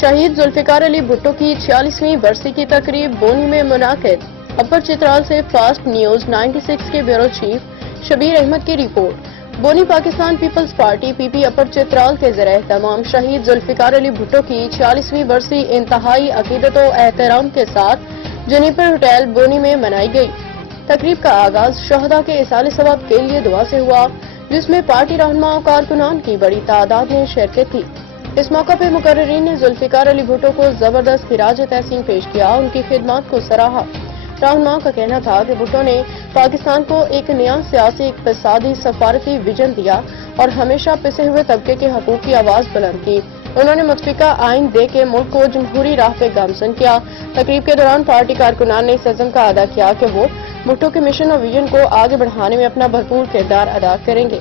شہید ذوالفقار علی بھٹو کی 46ویں برسی کی تقریب بونی میں منعقد۔ اپر چترال سے فاسٹ نیوز 96 کے بیورو چیف شبیر احمد کی رپورٹ۔ بونی پاکستان پیپلز پارٹی پی پی اپر چترال کے زیر اہتمام شہید ذوالفقار علی بھٹو کی 46ویں برسی انتہائی عقیدت و احترام کے ساتھ جنیپر ہوٹل بونی میں منائی گئی۔ تقریب کا آغاز شہداء کے ایصال ثواب کے لیے دعا سے ہوا، جس میں پارٹی رہنما و کارکنان کی بڑی تعداد نے شرکت کی۔ اس موقع پہ مقررین نے ذوالفقار علی بھٹو کو زبردست خراج تحسین پیش کیا، ان کی خدمات کو سراہا۔ رہنماؤں کا کہنا تھا کہ بھٹو نے پاکستان کو ایک نیا سیاسی، اقتصادی، سفارتی ویژن دیا اور ہمیشہ پسے ہوئے طبقے کے حقوق کی آواز بلند کی۔ انہوں نے متفقہ آئین دے کے ملک کو جمہوری راہ پہ گامزن کیا۔ تقریب کے دوران پارٹی کارکنان نے اس عزم کا اعادہ کیا کہ وہ بھٹو کے مشن اور ویژن کو آگے بڑھانے میں اپنا بھرپور کردار ادا کریں گے۔